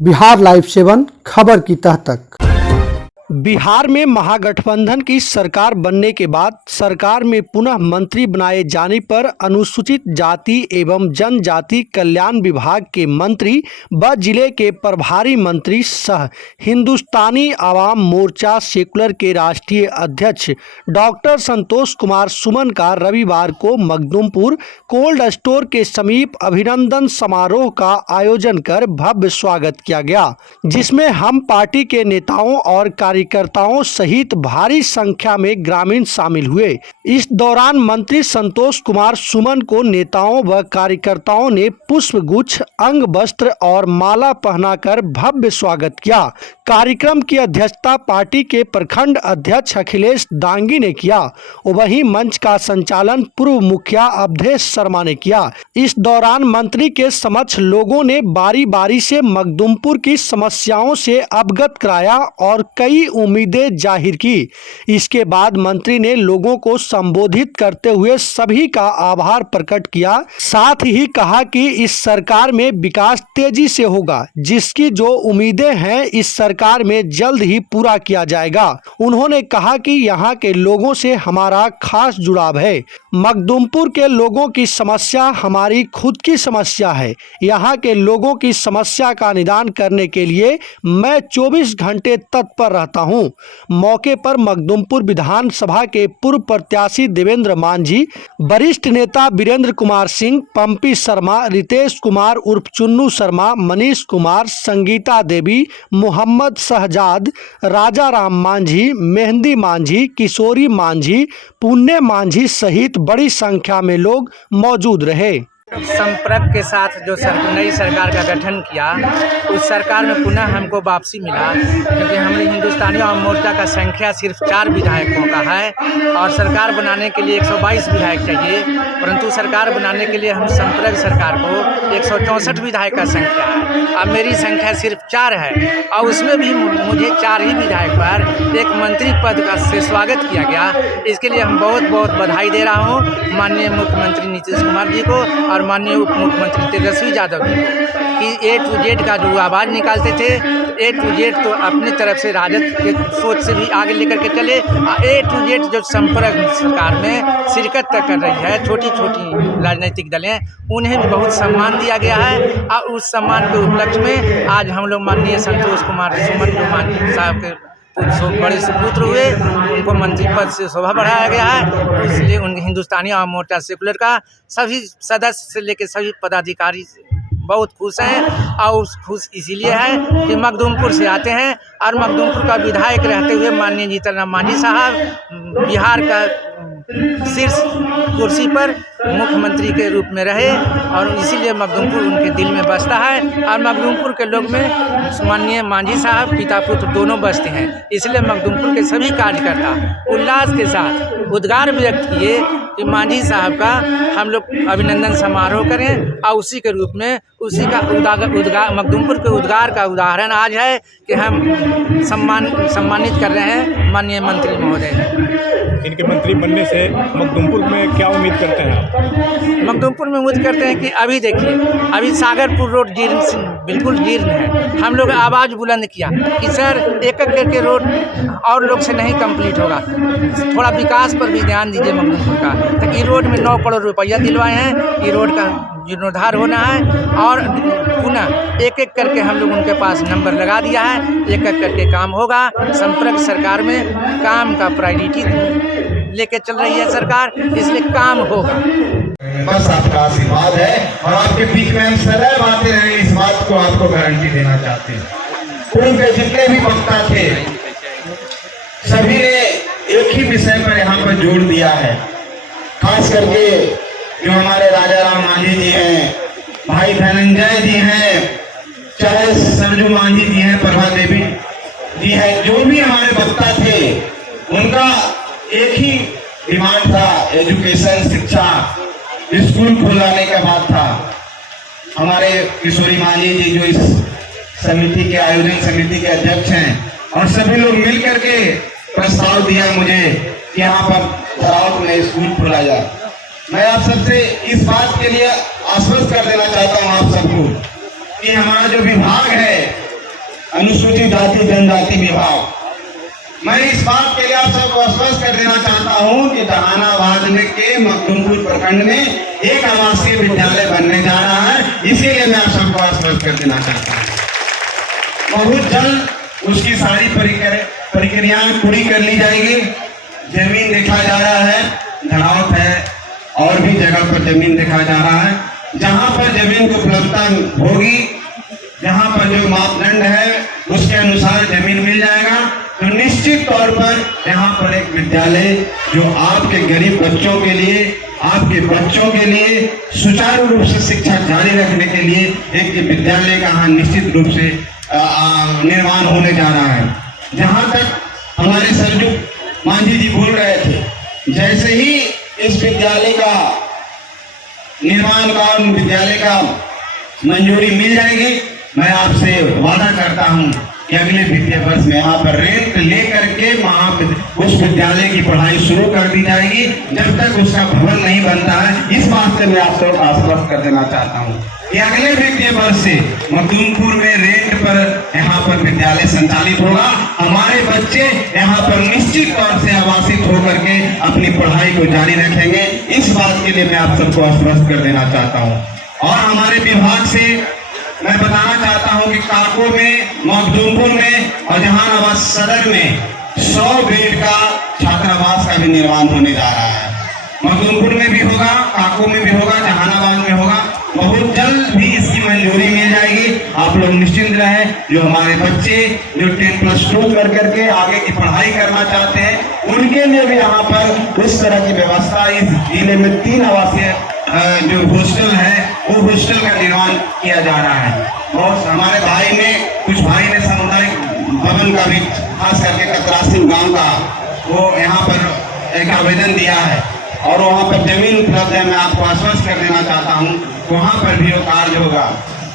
Bihar live 7 खबर की तह तक। बिहार में महागठबंधन की सरकार बनने के बाद सरकार में पुनः मंत्री बनाए जाने पर अनुसूचित जाति एवं जनजाति कल्याण विभाग के मंत्री व जिले के प्रभारी मंत्री सह हिंदुस्तानी आवाम मोर्चा सेकुलर के राष्ट्रीय अध्यक्ष डॉक्टर संतोष कुमार सुमन का रविवार को मखदुमपुर कोल्ड स्टोर के समीप अभिनंदन समारोह का आयोजन कर भव्य स्वागत किया गया, जिसमें हम पार्टी के नेताओं और कार्यकर्ताओं सहित भारी संख्या में ग्रामीण शामिल हुए। इस दौरान मंत्री संतोष कुमार सुमन को नेताओं व कार्यकर्ताओं ने पुष्पगुच्छ, अंग वस्त्र और माला पहनाकर भव्य स्वागत किया। कार्यक्रम की अध्यक्षता पार्टी के प्रखंड अध्यक्ष अखिलेश दांगी ने किया। वहीं मंच का संचालन पूर्व मुखिया अवधेश शर्मा ने किया। इस दौरान मंत्री के समक्ष लोगों ने बारी बारी से मखदुमपुर की समस्याओं से अवगत कराया और कई उम्मीदें जाहिर की। इसके बाद मंत्री ने लोगों को संबोधित करते हुए सभी का आभार प्रकट किया। साथ ही कहा कि इस सरकार में विकास तेजी से होगा, जिसकी जो उम्मीदें हैं इस सरकार में जल्द ही पूरा किया जाएगा। उन्होंने कहा कि यहाँ के लोगों से हमारा खास जुड़ाव है। मखदुमपुर के लोगों की समस्या हमारी खुद की समस्या है। यहाँ के लोगों की समस्या का निदान करने के लिए मैं 24 घंटे तत्पर रहता हूँ। मौके पर मखदुमपुर विधानसभा के पूर्व प्रत्याशी देवेंद्र मांझी, वरिष्ठ नेता वीरेंद्र कुमार सिंह, पंपी शर्मा, रितेश कुमार उर्फ चुन्नू शर्मा, मनीष कुमार, संगीता देवी, मोहम्मद शहजाद, राजा राम मांझी, मेहंदी मांझी, किशोरी मांझी, पुण्य मांझी सहित बड़ी संख्या में लोग मौजूद रहे। संपर्क के साथ जो नई सरकार का गठन किया, उस सरकार में पुनः हमको वापसी मिला, क्योंकि हमारी हिंदुस्तानी आवाम मोर्चा का संख्या सिर्फ 4 विधायकों का है और सरकार बनाने के लिए 122 विधायक चाहिए, परंतु सरकार बनाने के लिए हम संपर्क सरकार को 164 विधायक का संख्या है। अब मेरी संख्या सिर्फ 4 है और उसमें भी मुझे 4 ही विधायक पर एक मंत्री पद का से स्वागत किया गया। इसके लिए हम बहुत बहुत बधाई दे रहा हूँ माननीय मुख्यमंत्री नीतीश कुमार जी को और माननीय उप मुख्यमंत्री तेजस्वी यादव जी कि A to Z का जो आवाज़ निकालते थे, A to Z तो अपनी तरफ से राजद के सोच से भी आगे लेकर के चले। A to Z जो संपर्क सरकार में शिरकत कर रही है, छोटी छोटी राजनीतिक दलें, उन्हें भी बहुत सम्मान दिया गया है और उस सम्मान के उपलक्ष्य में आज हम लोग माननीय संतोष कुमार सुमन जो माननीय साहब के बड़े सुपुत्र हुए, उनको मंत्री पद से शोभा बढ़ाया गया है। इसलिए उनके हिंदुस्तानी आवाम मोर्चा सेकुलर का सभी सदस्य से लेकर सभी पदाधिकारी बहुत खुश हैं और खुश इसीलिए है कि मखदुमपुर से आते हैं और मखदुमपुर का विधायक रहते हुए माननीय जीतन राम मांझी साहब बिहार का शीर्ष कुर्सी पर मुख्यमंत्री के रूप में रहे और इसीलिए मखदुमपुर उनके दिल में बसता है और मखदुमपुर के लोग में माननीय मांझी साहब पिता पुत्र दोनों बसते हैं। इसलिए मखदुमपुर के सभी कार्यकर्ता उल्लास के साथ उद्गार व्यक्त किए कि मांझी साहब का हम लोग अभिनंदन समारोह करें और उसी के रूप में उसी का उद्गार मखदुमपुर के उद्गार का उदाहरण आज है कि हम सम्मानित कर रहे हैं माननीय मंत्री महोदय। इनके मंत्री बनने से मखदुमपुर में क्या उम्मीद करते हैं आप? मखदुमपुर में उम्मीद करते हैं कि अभी देखिए, अभी सागरपुर रोड बिल्कुल जीर्ण है। हम लोग आवाज़ बुलंद किया कि सर एक एक करके रोड और लोग से नहीं कंप्लीट होगा, थोड़ा विकास पर भी ध्यान दीजिए मखदुमपुर का। तो ये रोड में 9 करोड़ रुपया दिलवाए हैं, ये रोड का जीर्णोद्धार होना है और पुनः एक एक करके हम लोग उनके पास नंबर लगा दिया है, एक एक करके काम होगा। संपर्क सरकार में काम का प्रायोरिटी लेके चल रही है सरकार, इसलिए काम होगा। बस आपका आशीर्वाद है और आपके बीच में हम सदैव आते रहे, इस बात को आपको गारंटी देना चाहते हैं। पूर्व के जितने भी वक्ता थे सभी ने एक ही विषय पर यहाँ पर जोर दिया है, खास करके जो हमारे राजा राम मांझी जी हैं, भाई धनंजय जी हैं, चाहे सरजू मांझी जी हैं, प्रभा देवी जी हैं, जो भी हमारे वक्ता थे उनका एक ही डिमांड था, एजुकेशन शिक्षा स्कूल खुलवाने का बात था। हमारे किशोरी मांझी जी जो इस समिति के आयोजन समिति के अध्यक्ष हैं और सभी लोग मिल करके प्रस्ताव दिया मुझे कि यहाँ पर धरावत में स्कूल खोला जाए। मैं आप सबसे इस बात के लिए आश्वस्त कर देना चाहता हूँ आप सबको कि हमारा जो विभाग है अनुसूचित जाति जनजाति विभाग। मैं इस बात के लिए आप सबको आश्वस्त कर देना चाहता हूं कि जहानाबाद में के मखदुमपुर प्रखंड में एक आवासीय विद्यालय बनने जा रहा है। इसीलिए मैं आप सबको आश्वस्त कर देना चाहता हूं। बहुत जल्द उसकी सारी प्रक्रियाएं पूरी कर ली जाएगी। जमीन देखा जा रहा है, धरावत है, और भी जगह पर जमीन देखा जा रहा है। जहां पर जमीन को उपलब्धता होगी, जहां पर जो मापदंड है उसके अनुसार जमीन मिल जाएगा, तो निश्चित तौर पर यहाँ पर एक विद्यालय जो आपके गरीब बच्चों के लिए, आपके बच्चों के लिए सुचारू रूप से शिक्षा जारी रखने के लिए एक विद्यालय का यहाँ निश्चित रूप से निर्माण होने जा रहा है। जहाँ तक हमारे सरजू मांझी जी बोल रहे थे, जैसे ही इस विद्यालय का निर्माण का, विद्यालय का मंजूरी मिल जाएगी, मैं आपसे वादा करता हूं कि अगले वित्तीय वर्ष में यहाँ पर रेंट लेकर के उस विद्यालय की पढ़ाई शुरू कर दी जाएगी, जब तक उसका भवन नहीं बनता है। इस बात से मैं आप सबको आश्वस्त कर देना चाहता हूँ कि अगले वित्तीय वर्ष से मखदुमपुर में रेंट पर यहाँ पर विद्यालय संचालित होगा। हमारे बच्चे यहाँ पर निश्चित तौर से आवासित होकर के अपनी पढ़ाई को जारी रखेंगे। इस बात के लिए मैं आप सबको आश्वस्त कर देना चाहता हूँ। और हमारे विभाग से मैं बताना चाहता हूं कि काको में, मखदुमपुर में और जहानाबाद सदर में 100 बेड का छात्रावास का भी निर्माण होने जा रहा है। मखदुमपुर में भी होगा, काको में भी होगा, जहानाबाद में होगा। बहुत जल्द भी इसकी मंजूरी मिल जाएगी। आप लोग निश्चिंत रहें। जो हमारे बच्चे जो 10+2 कर करके आगे की पढ़ाई करना चाहते हैं, उनके लिए भी यहाँ पर उस तरह की व्यवस्था, इस जिले में 3 आवासीय जो हॉस्टल है वो हॉस्टल का निर्माण किया जा रहा है। और हमारे कुछ भाई ने सामुदायिक भवन का भी, खास करके कतरासिन गांव का, वो यहाँ पर एक आवेदन दिया है और वहाँ पर जमीन उपलब्ध है। मैं आपको आश्वस्त कर देना चाहता हूँ, वहाँ पर भी वो कार्य होगा।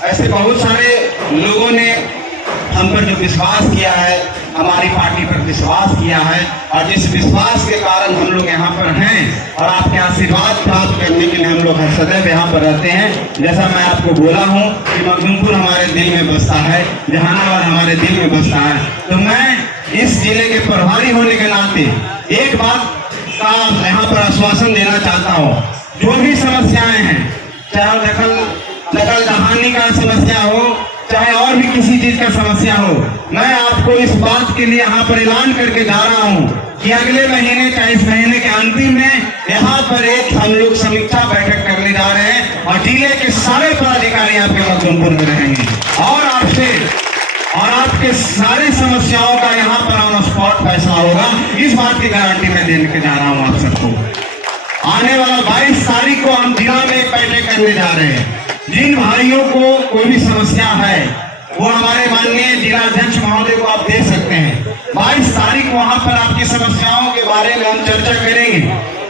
ऐसे बहुत सारे लोगों ने हम पर जो विश्वास किया है, हमारी पार्टी पर विश्वास किया है, और जिस विश्वास के कारण हम लोग यहाँ पर हैं और आपके आशीर्वाद प्राप्त करने के लिए हम लोग सदैव यहाँ पर रहते हैं। जैसा मैं आपको बोला हूँ कि मखदुमपुर हमारे दिल में बसता है, जहानाबाद हमारे दिल में बसता है। तो मैं इस जिले के प्रभारी होने के नाते एक बात का यहाँ पर आश्वासन देना चाहता हूँ। जो भी समस्याएं हैं, चाहे दखल दहानी का समस्या हो, चाहे और भी किसी चीज का समस्या हो, मैं आपको इस बात के लिए यहाँ पर ऐलान करके जा रहा हूँ कि अगले महीने, चाहे इस महीने के अंतिम में, यहाँ पर एक हम लोग समीक्षा बैठक करने जा रहे हैं और जिले के सारे पदाधिकारी आपके मखदुमपुर में रहेंगे और आपके सारी समस्याओं का यहाँ पर ऑन स्पॉट फैसला होगा। इस बात की गारंटी मैं देने के जा रहा हूँ आप सबको। आने वाला 22 तारीख को हम जिला में एक बैठक करने जा रहे हैं। जिन भाइयों को कोई भी समस्या है, वो हमारे माननीय जिला अध्यक्ष महोदय को आप दे सकते हैं। 22 तारीख वहां पर आपकी समस्याओं के बारे में हम चर्चा करेंगे।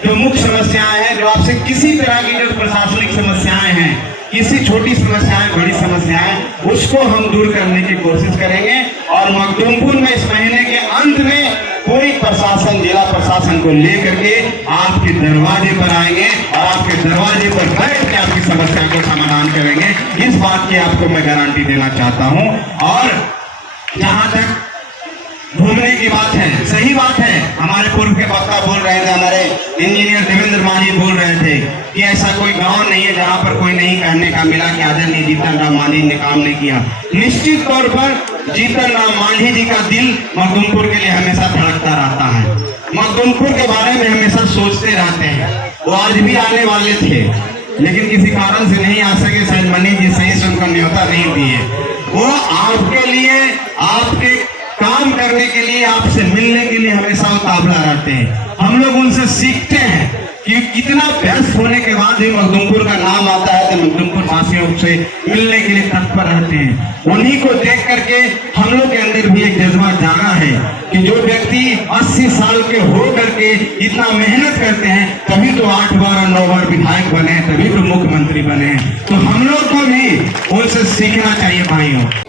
जो मुख्य समस्याएं हैं, जो आपसे किसी तरह की जो प्रशासनिक समस्याएं हैं, किसी छोटी समस्याएं, बड़ी समस्याएं, उसको हम दूर करने की कोशिश करेंगे। और मखदुमपुर में इस महीने के अंत में पूरी प्रशासन, जिला प्रशासन को लेकर के आपके दरवाजे पर आएंगे और आपके दरवाजे पर बैठ के आपकी समस्या को समाधान करेंगे। इस बात की आपको मैं गारंटी देना चाहता हूं। और जहां तक घूमने की बात है, सही बात है, हमारे पूर्व के वक्ता बोल रहे थे, हमारे इंजीनियर देवेंद्र मांझी बोल रहे थे कि ऐसा कोई गांव नहीं है जहां पर कोई नहीं कहने का मिला कि आदरणीय जीतन राम मांझी ने काम नहीं किया। निश्चित तौर पर जीतन राम मांझी जी का दिल मखदुमपुर के लिए हमेशा धड़कता रहता है, मखदुमपुर के बारे में हमेशा सोचते रहते हैं। वो आज भी आने वाले थे, लेकिन किसी कारण से नहीं आ सके, शायद मनी जी सही से उनको न्योता नहीं दिए। वो आपके लिए, आपके काम करने के लिए, आपसे मिलने के लिए हमेशा मुकाबला रहते हैं। हम लोग उनसे सीखते हैं कि कितना व्यस्त होने के बाद भी मखदुमपुर का नाम आता है तो मखदुमपुर वासियों से मिलने के लिए तत्पर रहते हैं। उन्हीं को देख करके हम लोग के अंदर भी एक जज्बा जागा है कि जो व्यक्ति 80 साल के हो करके इतना मेहनत करते हैं, तभी तो 8 बार और 9 बार विधायक बने, तभी तो मुख्यमंत्री बने। तो हम लोग को भी उनसे सीखना चाहिए भाइयों।